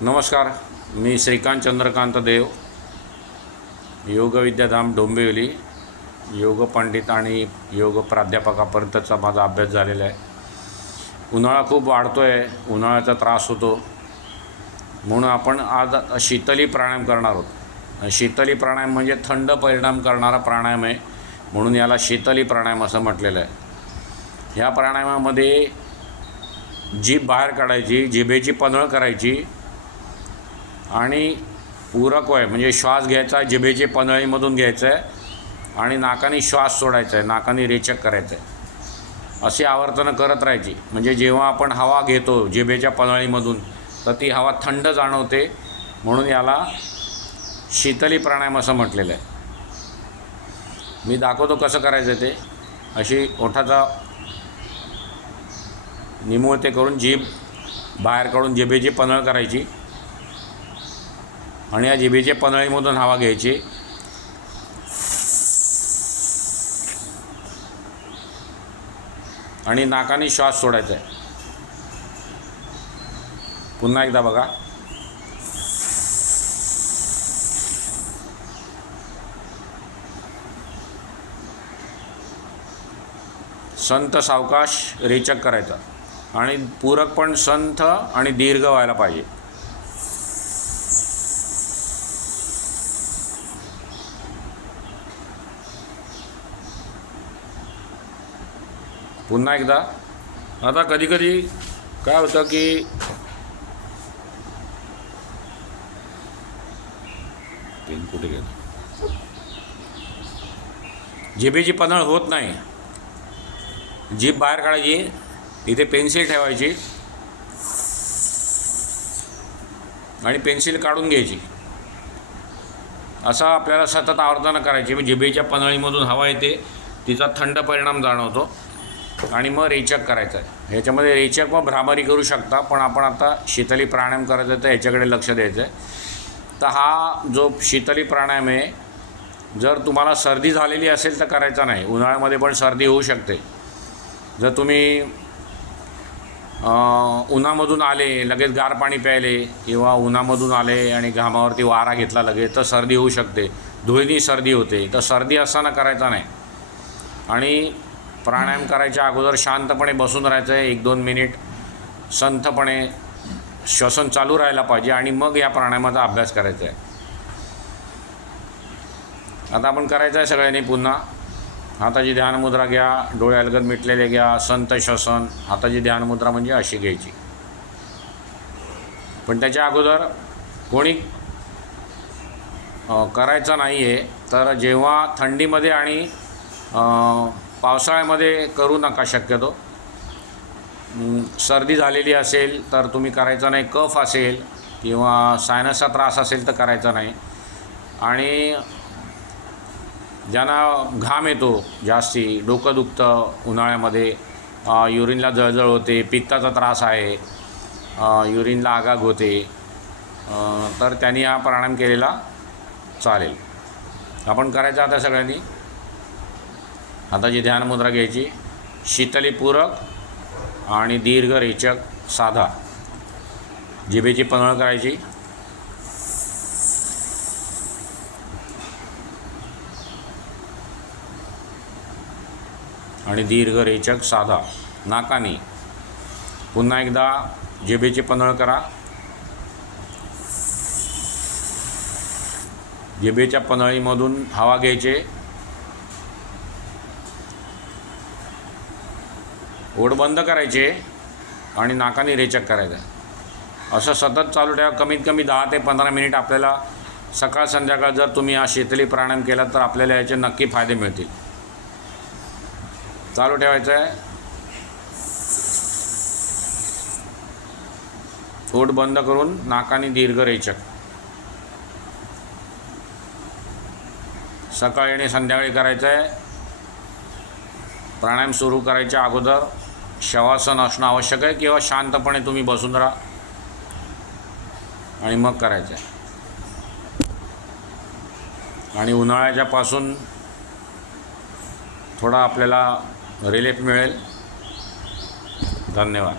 नमस्कार, मी श्रीकांत चंद्रकांत देव, योग विद्याधाम डोंबिवली, योग पंडित आणि योग प्राध्यापकापर्यंतचा माझा अभ्यास झालेला आहे. उन्हाळा खूप वाढतो आहे, उन्हाळ्याचा त्रास होतो, म्हणून आपण आज शीतली प्राणायाम करणार आहोत. शीतली प्राणायाम म्हणजे थंड परिणाम करणारा प्राणायाम आहे, म्हणून याला शीतली प्राणायाम असं म्हटलेलं आहे. ह्या प्राणायामामध्ये जीभ बाहेर काढायची, जिभेची पन्हळ करायची आणि पूरक आहे म्हणजे श्वास घ्यायचा, जिभेची पन्हळीमधून घ्यायचं आहे आणि नाकाने श्वास सोडायचा आहे, नाकाने रेचक करायचं आहे. अशी आवर्तनं करत राहायची. म्हणजे जेव्हा आपण हवा घेतो जिभेच्या पन्हळीमधून तर ती हवा थंड जाणवते, म्हणून याला शीतली प्राणायाम असं म्हटलेलं आहे. मी दाखवतो कसं करायचं ते. अशी ओठाचा निमुळते करून जीभ बाहेर काढून जिभेची पन्हळ करायची आणि या जिभेच्या पन्हळीमधून हवा घ्यायची आणि नाकाने श्वास सोडायचा आहे. पुन्हा एकदा बघा. संथ सावकाश रेचक करायचा आणि पूरक पण संथ आणि दीर्घ व्हायला पाहिजे. पुन्हा एकदा. आता कधीकधी काय होतं की पेन कुठे गेलं, जिभेची पन्हळ होत नाही. जीभ बाहेर काढायची, इथे पेन्सिल ठेवायची आणि पेन्सिल काढून घ्यायची. असं आपल्याला सतत आवर्तन करायची. म्हणजे जिभेच्या पन्हळीमधून हवा येते, तिचा थंड परिणाम जाणवतो आणि मग रेचक करायचं आहे. ह्याच्यामध्ये रेचक व भ्रामरी करू शकता, पण आपण आता शीतली प्राणायाम करायचं आहे तर ह्याच्याकडे लक्ष द्यायचं आहे. तर हा जो शीतली प्राणायाम आहे, जर तुम्हाला सर्दी झालेली असेल तर करायचा नाही. उन्हाळ्यामध्ये पण सर्दी होऊ शकते. जर तुम्ही उन्हामधून आले, लगेच गार पाणी प्यायले किंवा उन्हामधून आले आणि घामावरती वारा घेतला लगेच तर सर्दी होऊ शकते. धुळीनी सर्दी होते. तर सर्दी असताना करायचा नाही. आणि प्राणायाम करायच्या अगोदर शांतपणे बसून राहायचं आहे. 1-2 मिनिट संथपणे श्वसन चालू राहायला पाहिजे आणि मग या प्राणायामाचा अभ्यास करायचा आहे. आता आपण करायचं आहे सगळ्यांनी. पुन्हा हाताची ध्यानमुद्रा घ्या, डोळे अलगद मिटलेले घ्या, संत श्वसन. हाताची ध्यानमुद्रा म्हणजे अशी घ्यायची. पण त्याच्या अगोदर कोणी करायचं नाही आहे. तर जेव्हा थंडीमध्ये आणि पावसाळ्यामध्ये करू नका शक्यतो. सर्दी झालेली असेल तर तुम्ही करायचं नाही. कफ असेल किंवा सायनसचा त्रास असेल तर करायचा नाही. आणि ज्यांना घाम येतो जास्ती, डोकं दुखतं उन्हाळ्यामध्ये, युरिनला जळजळ होते, पित्ताचा त्रास आहे, युरिनला आगाग होते, तर त्यांनी हा प्राणायाम केलेला चालेल. आपण करायचं आता सगळ्यांनी. हाताची ध्यानमुद्रा घ्यायची, शीतली पूरक आणि दीर्घ रेचक साधा. जिभेची पन्हळ करायची आणि दीर्घ रेचक साधा नाकाने. पुन्हा एकदा जिभेची पन्हळ करा. जिभेच्या पन्हळीमधून हवा घ्यायचे, ओठ बंद करायचे आणि नाकाने रेचक करायचं. असं सतत चालू ठेवा. कमीत कमी 10 ते 15 मिनिट आपल्याला सकाळ संध्याकाळ जर तुम्ही हा शीतली प्राणायाम केला तर आपल्याला याचे नक्की फायदे मिळतील. चालू ठेवायचं आहे. ओठ बंद करून नाकाने दीर्घ रेचक. सकाळी आणि संध्याकाळी करायचं आहे. प्राणायाम सुरू करायच्या अगोदर शवासन असणं आवश्यक आहे किंवा शांतपणे तुम्ही बसून राहा आणि मग करायचं आहे. आणि उन्हाळ्याच्यापासून थोडा आपल्याला रिलीफ मिळेल. धन्यवाद.